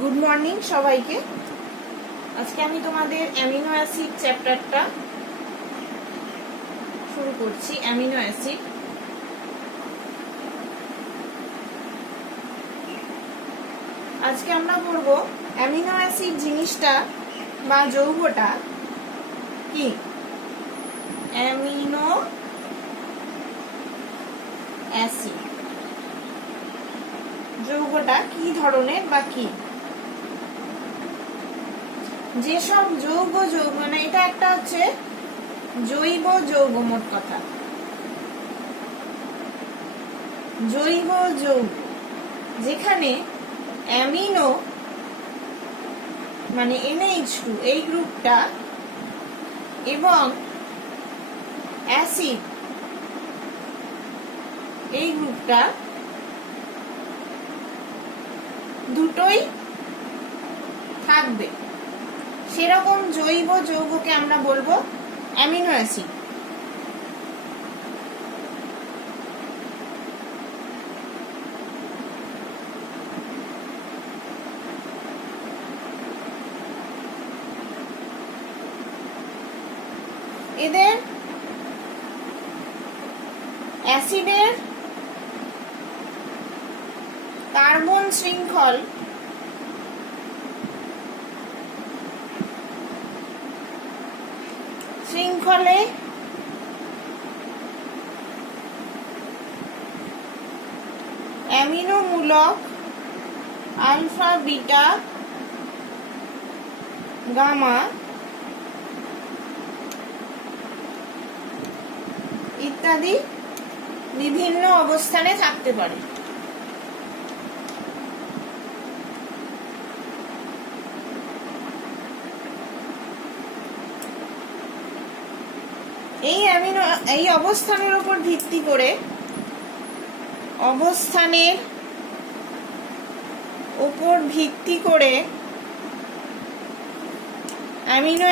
Good morning সবাইকে। আজকে আমি তোমাদের অ্যামিনো অ্যাসিড চ্যাপ্টারটা শুরু করছি। অ্যামিনো অ্যাসিড আজকে আমরা পড়ব অ্যামিনো অ্যাসিড জিনিসটা বা যৌগটা কি। অ্যামিনো অ্যাসিড যৌগটা কি ধরনের বা কি। যেসব যৌগ মানে এটা একটা হচ্ছে জৈব যৌগ, মোট কথা জৈব যৌগ, যেখানে অ্যামিনো মানে NH2 এই গ্রুপটা এবং অ্যাসিড এই গ্রুপটা দুটোই থাকবে, সেরকম জৈব যৌগকে আমরা বলবো অ্যামিনো অ্যাসিড। এদের অ্যাসিডের কার্বন শৃঙ্খলে অ্যামিনো মূলক আলফা, বিটা, গামা ইত্যাদি বিভিন্ন অবস্থানে থাকতে পারে। এই অবস্থানের উপর ভিত্তি করে অ্যামিনো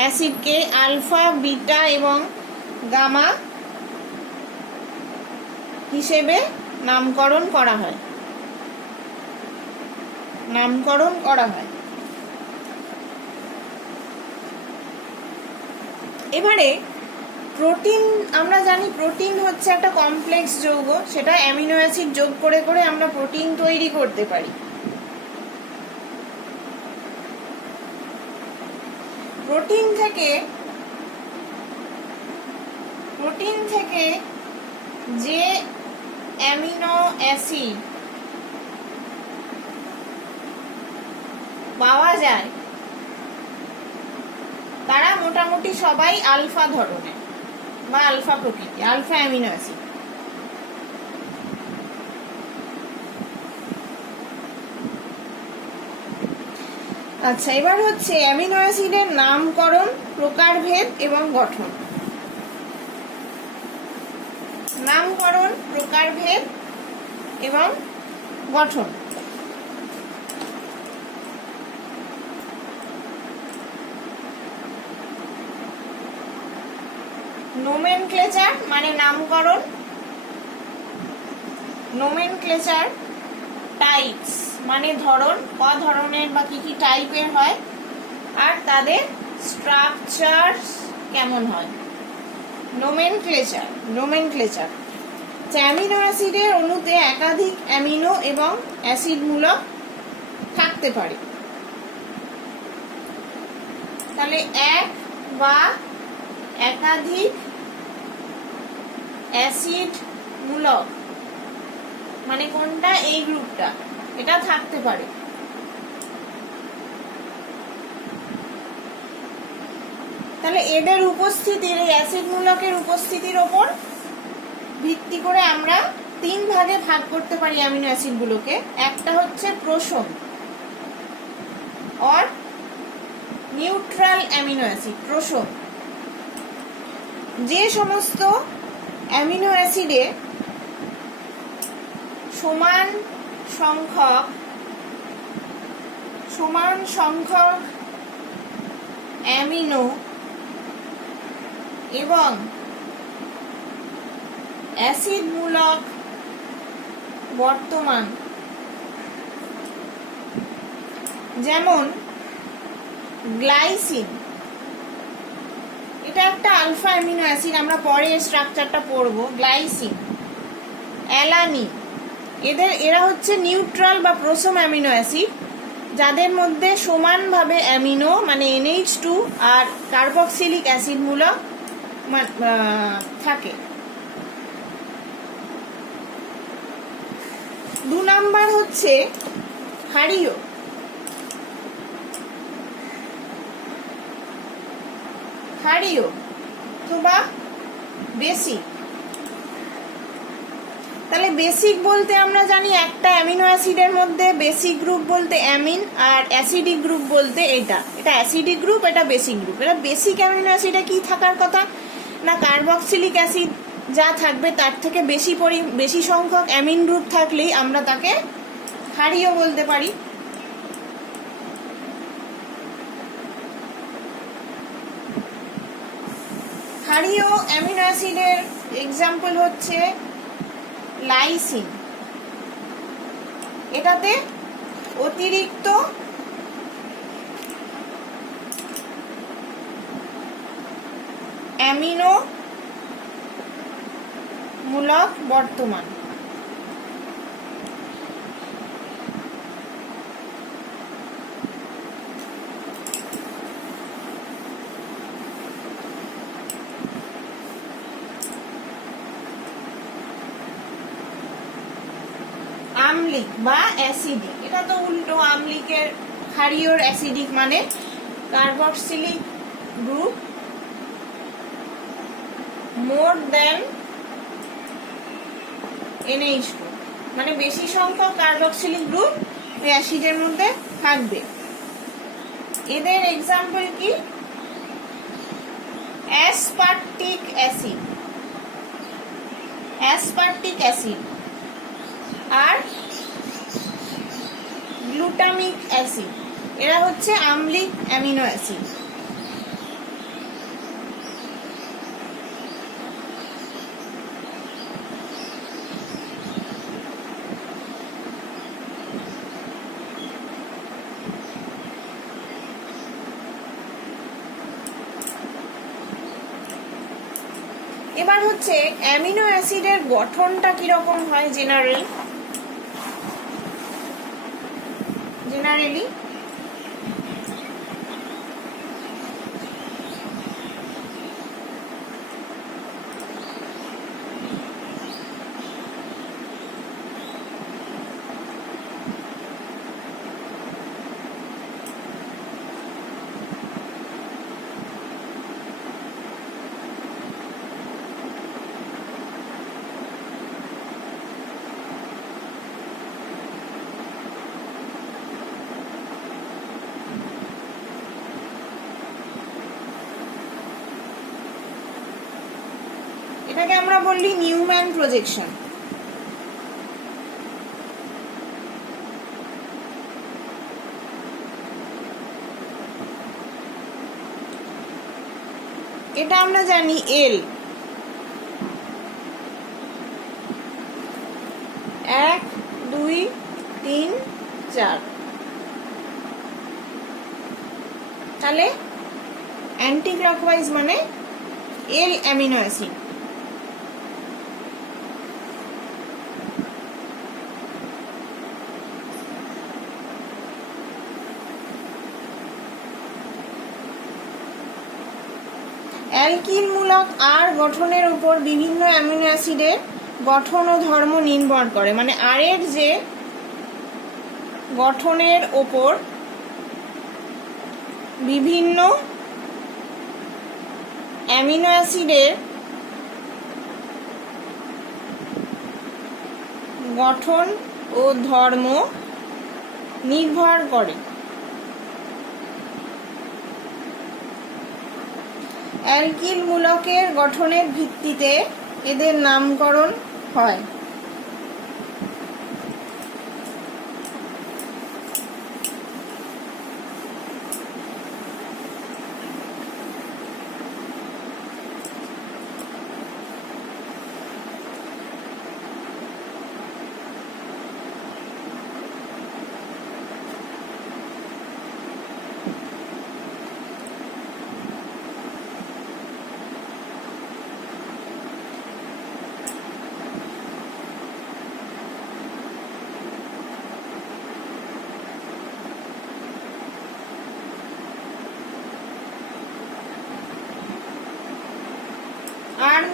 অ্যাসিডকে আলফা, বিটা এবং গামা হিসেবে নামকরণ করা হয়। এবারে প্রোটিন, আমরা জানি প্রোটিন হচ্ছে একটা কমপ্লেক্স যৌগ, সেটা অ্যামিনো অ্যাসিড যোগ করে করে আমরা প্রোটিন তৈরি করতে পারি। প্রোটিন থেকে যে অ্যামিনো অ্যাসিড পাওয়া যায় তারা মোটামুটি সবাই আলফা ধরনের বা আলফা প্রকৃতি, আলফা অ্যামিনো অ্যাসিড। আচ্ছা, এবার হচ্ছে অ্যামিনো অ্যাসিডের নামকরণ, প্রকারভেদ এবং গঠন। নামকরণ, প্রকারভেদ এবং গঠন। নোমেনক্লেচার মানে নামকরণ, নোমেনক্লেচার। টাইপস মানে ধরন, ক ধরনের বা কি কি টাইপের হয় আর তাদের স্ট্রাকচার কেমন হয়। নোমেনক্লেচার। অ্যামিনো অ্যাসিডের অণুতে একাধিক অ্যামিনো এবং অ্যাসিড মূলক থাকতে পারে। তাহলে এক বা একাধিক অ্যাসিড মূলক মানে কোনটা, এই গ্রুপটা, এটা থাকতে পারে। তাহলে এদের উপস্থিতির, এই অ্যাসিড মূলকের উপস্থিতির ওপর ভিত্তি করে আমরা তিন ভাগে ভাগ করতে পারি অ্যামিনো অ্যাসিড গুলোকে। একটা হচ্ছে প্রোসম অর নিউট্রাল অ্যামিনো অ্যাসিড। প্রোসম যে সমস্ত অ্যামিনো অ্যাসিডে সমান সংখ্যক অ্যামিনো এবং অ্যাসিড মূলক বর্তমান, যেমন গ্লাইসিন, এটা একটা আলফা অ্যামিনো অ্যাসিড, আমরা পরে স্ট্রাকচারটা পড়বো। গ্লাইসিন, অ্যালানিন, এরা হচ্ছে নিউট্রাল বা প্রোসোম অ্যামিনো অ্যাসিড, যাদের মধ্যে সমানভাবে অ্যামিনো মানে NH2 আর কার্বক্সিলিক অ্যাসিড মূলক থাকে। 2 নাম্বার হচ্ছে ক্ষারীয়। ক্ষারীয় অথবা বেসিক। তাহলে বেসিক বলতে আমরা জানি একটা অ্যামিনো অ্যাসিডের মধ্যে বেসিক গ্রুপ বলতে অ্যামিন, আর অ্যাসিডিক গ্রুপ বলতে এটা অ্যাসিডিক গ্রুপ, এটা বেসিক গ্রুপ। এটা বেসিক অ্যামিনো অ্যাসিডে কি থাকার কথা না, কার্বক্সিলিক অ্যাসিড যা থাকবে তার থেকে বেশি সংখ্যক অ্যামিন গ্রুপ থাকলেই আমরা তাকে ক্ষারীয় বলতে পারি। ক্ষারীয় অ্যামিনো অ্যাসিডের এক্সাম্পল হচ্ছে লাইসিন। এটাতে অতিরিক্ত অ্যামিনো মূলক বর্তমান। আম্লিক বা অ্যাসিডিক, এটা তো উল্টো, আম্লিকের ক্ষারীয়র অ্যাসিডিক মানে কার্বক্সিলিক গ্রুপ মোর দেন NH2, মানে বেশি সংখ্যক কার্বক্সিলিক গ্রুপ এই অ্যাসিডের মধ্যে থাকবে। এদের এক্সাম্পল কি, অ্যাসপার্টিক অ্যাসিড আর গ্লুটামিক অ্যাসিড, এরা হচ্ছে আম্লিক অ্যামিনো অ্যাসিড। এবার হচ্ছে অ্যামিনো অ্যাসিডের গঠনটা কিরকম হয় জেনারেলি। এটাকে আমরা বললি নিউম্যান প্রজেকশন। এটা আমরা জানি L, 1 2 3 4, তাহলে অ্যান্টি ক্লকওয়াইজ মানে L অ্যামিনো অ্যাসিড। অ্যালকিল মূলক আর গঠনের উপর বিভিন্ন অ্যামিনো অ্যাসিডের গঠন ও ধর্ম নির্ভর করে, মানে আর এর যে গঠনের ওপর বিভিন্ন অ্যামিনো অ্যাসিডের গঠন ও ধর্ম নির্ভর করে। অ্যালকিল মূলকের গঠনের ভিত্তিতে এদের নামকরণ হয়।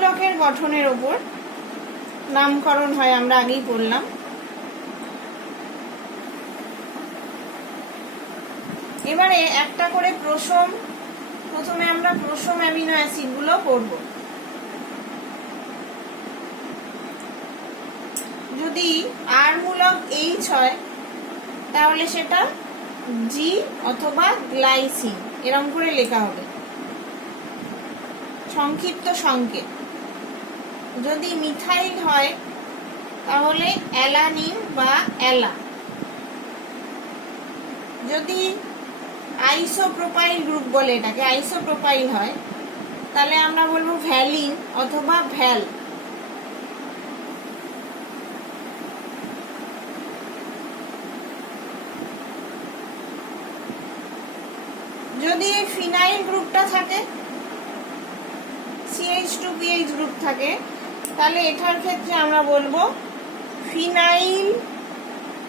মূলকের গঠনের ওপর নামকরণ হয়, আমরা আগেই পড়লাম। এবারে একটা করে প্রথমে আমরা প্রথম অ্যামিনো অ্যাসিড গুলো পড়ব। যদি আর মূলক H হয় তাহলে সেটা জি অথবা গ্লাইসিন এরকম করে লেখা হবে, সংক্ষিপ্ত সংকেত। যদি মিথাইল হয় তাহলে অ্যালানিন বা অ্যালা। যদি আইসোপ্রোপাইল গ্রুপ বলে এটাকে, আইসোপ্রোপাইল হয় তাহলে আমরা বলবো ভ্যালিন অথবা ভ্যাল। যদি ফিনাইল গ্রুপটা থাকে, CH2PH গ্রুপ থাকে, তাহলে এটার ক্ষেত্রে আমরা বলবো ফিনাইল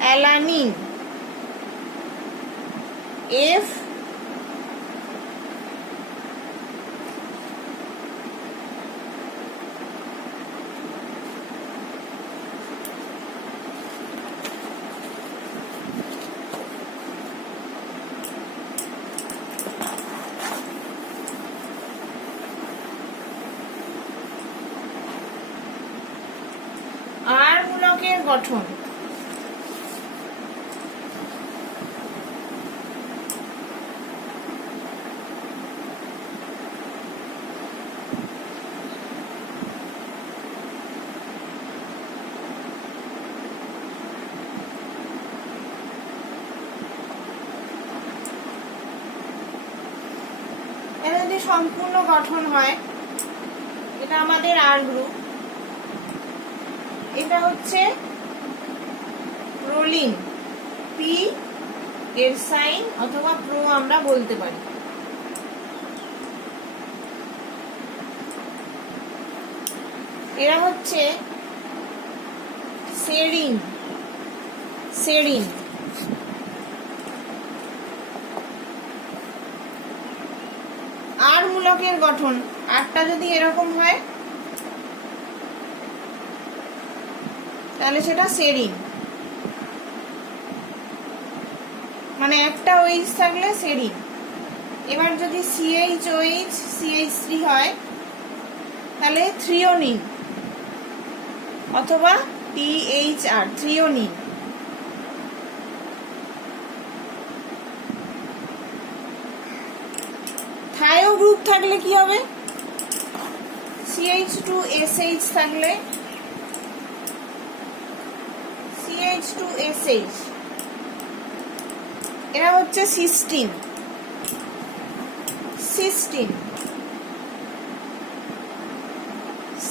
অ্যালানিন F। আর মূলকের গঠন। এটা যদি সম্পূর্ণ গঠন হয়, এটা আমাদের আর গ্রুপ। এটা হচ্ছে প্রোলিন, পি এর সাইন অথবা প্রো আমরা বলতে পারি। এরা হচ্ছে সেরিন, সেরিন। আর মূলকের গঠন, আরটা যদি এরকম হয় তাহলে সেটা সেরিন, মানে একটা OH থাকলে সেরিন। এবার যদি CHOH CH3 হয় তাহলে থ্রিওনিন অথবা THR, থ্রিওনিন। থায়ো গ্রুপ থাকলে কি হবে? CH2SH থাকলে CH2SH, এরা হচ্ছে সিস্টিন, সিস্টিন,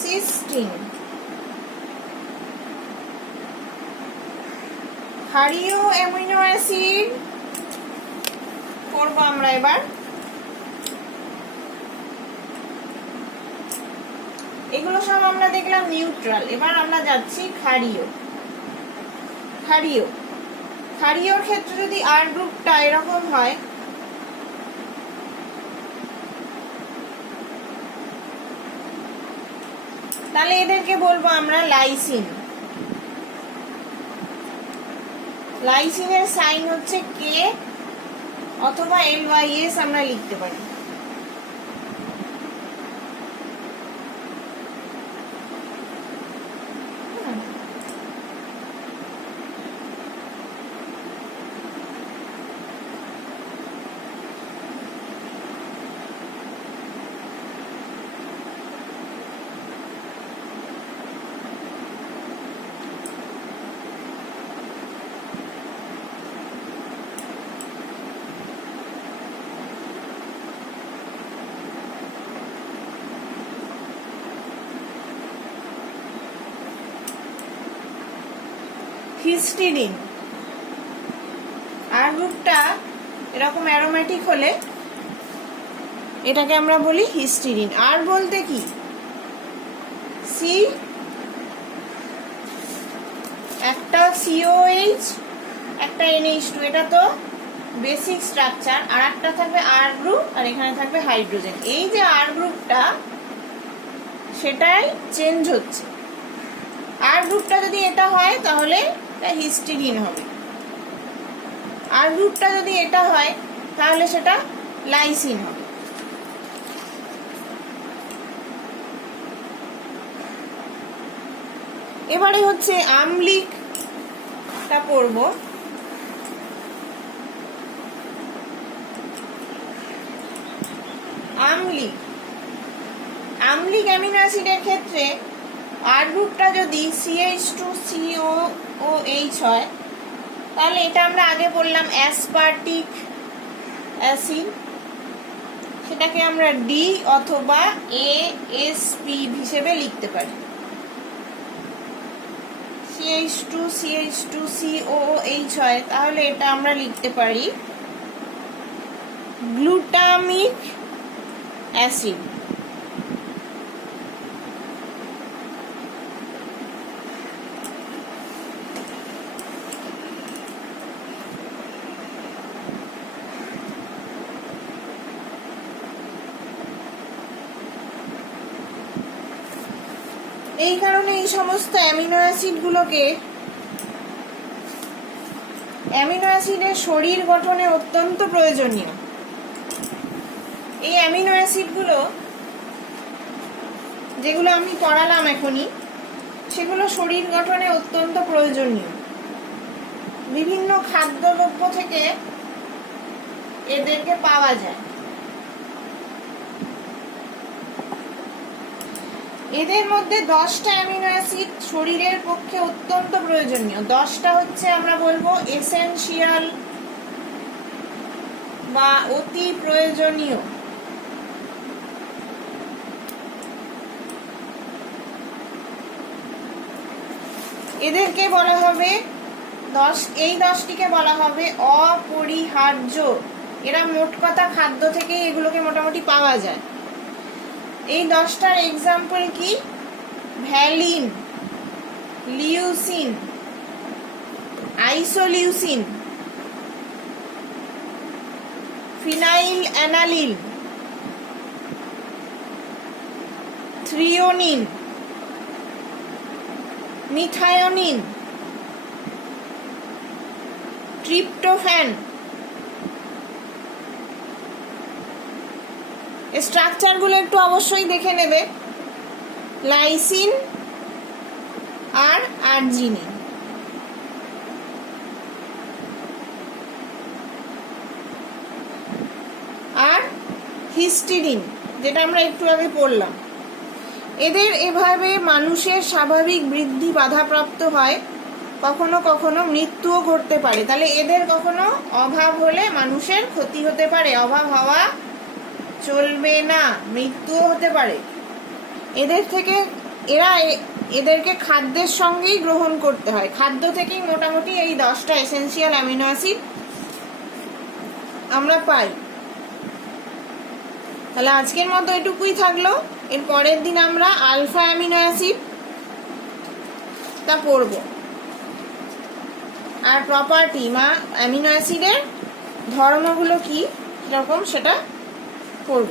সিস্টিন। ক্ষারীয় অ্যামিনো অ্যাসিড করবো আমরা এবার। এগুলো সব আমরা দেখলাম নিউট্রাল। এবার আমরা যাচ্ছি ক্ষারীয়। ক্ষারীয়, ক্ষারীয়র ক্ষেত্রে যদি আর গ্রুপটা এরকম হয় তাহলে এদেরকে বলবো আমরা লাইসিন। লাইসিনের সাইন হচ্ছে কে অথবা LYS আমরা লিখতে পারি। হিস্টিডিন, আর গ্রুপটা এরকম অ্যারোমেটিক হলে এটাকে আমরা বলি হিস্টিডিন। আর বলতে কি, সি একটা COH একটা NH2, এটা তো বেসিক স্ট্রাকচার। আর একটা থাকবে আর গ্রুপ আর এখানে থাকবে হাইড্রোজেন। এই যে আর গ্রুপটা সেটাই চেঞ্জ হচ্ছে। আর গ্রুপটা যদি এটা হয় তাহলে এটা হিস্টিডিন হবে, আর গ্রুপটা যদি এটা হয় তাহলে সেটা লাইসিন হবে। এবারে হচ্ছে আমলিকটা পড়ব। আমলিক অ্যামিনো অ্যাসিডের ক্ষেত্রে আর গ্রুপটা যদি CH2COOH হয় তাহলে এটা আমরা আগে বললাম অ্যাসপার্টিক অ্যাসিড, সেটাকে আমরা ডি অথবা ASP হিসেবে লিখতে পারি। CH2COOH হয় তাহলে এটা আমরা লিখতে পারি গ্লুটামিক অ্যাসিড। এই কারণে এই সমস্ত অ্যামিনো অ্যাসিডগুলোকে অ্যামিনো অ্যাসিডের শরীর গঠনে অত্যন্ত প্রয়োজনীয়। এই অ্যামিনো অ্যাসিডগুলো যেগুলো আমি পড়ালাম এখনই, সেগুলো শরীর গঠনে অত্যন্ত প্রয়োজনীয়। বিভিন্ন খাদ্যদ্রব্য থেকে এদেরকে পাওয়া যায়। এদের মধ্যে 10টা অ্যামিনো অ্যাসিড শরীরের পক্ষে অত্যন্ত প্রয়োজনীয়। 10টা হচ্ছে আমরা বলবো এসেনশিয়াল বা অতি প্রয়োজনীয়। এদেরকে বলা হবে এই 10টিকে বলা হবে অপরিহার্য। এরা মোট কথা খাদ্য থেকেই এগুলোকে মোটামুটি পাওয়া যায়। এই 10টার এক্সাম্পল কি? Valine, leucine, isoleucine, phenyl alanine, threonine, methionine, tryptophan. স্ট্রাকচারগুলো একটু অবশ্যই দেখে নেবে। লাইসিন আর আর্জিনিন। আর হিস্টিডিন, যেটা আমরা একটু আগে পড়লাম। এদের এভাবে মানুষের স্বাভাবিক বৃদ্ধি বাধাপ্রাপ্ত হয়, কখনো কখনো মৃত্যুও ঘটতে পারে। তাহলে এদের কখনো অভাব হলে মানুষের ক্ষতি হতে পারে, অভাব হওয়া চলবে না, মৃত্যুও হতে পারে। এদেরকে খাদ্যের সঙ্গেই গ্রহণ করতে হয়। খাদ্য থেকেই মোটামুটি এই 10টা এসেনশিয়াল অ্যামিনো অ্যাসিড আমরা পাই। তাহলে আজকের মতো এটুকুই থাকলো। এর পরের দিন আমরা আলফা অ্যামিনো অ্যাসিড তা পড়ব, আর প্রপার্টি অ্যামিনো অ্যাসিডের ধর্মগুলো কি রকম সেটা পড়ব।